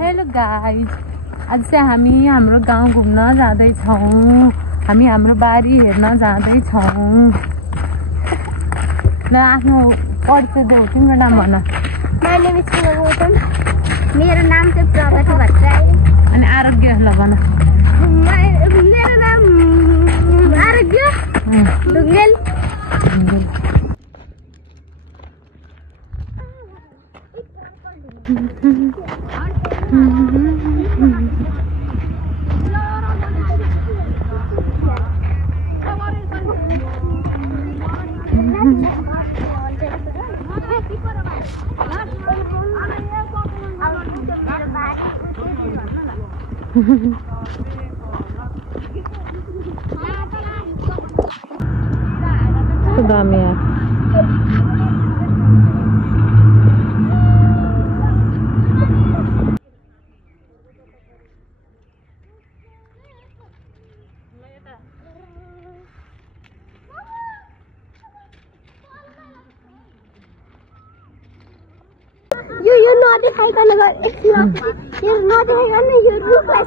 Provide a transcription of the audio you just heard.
Hello guys, आज चाहिँ हामी हाम्रो गाउँ घुम्न जाँदैछौँ। हामी हाम्रो बारी हेर्न जाँदैछौँ। ल आफ्नो परिचय देऊ, तिम्रो नाम भन। मेरो नाम चाहिँ प्रगति भट्टराई। अनि आरोग्य ल भन। मेरो नाम आरोग्य ढुङ्गेल। कस्तो दामी है। यो नदेखाइकन यो नदेखाइकन यो रुखलाई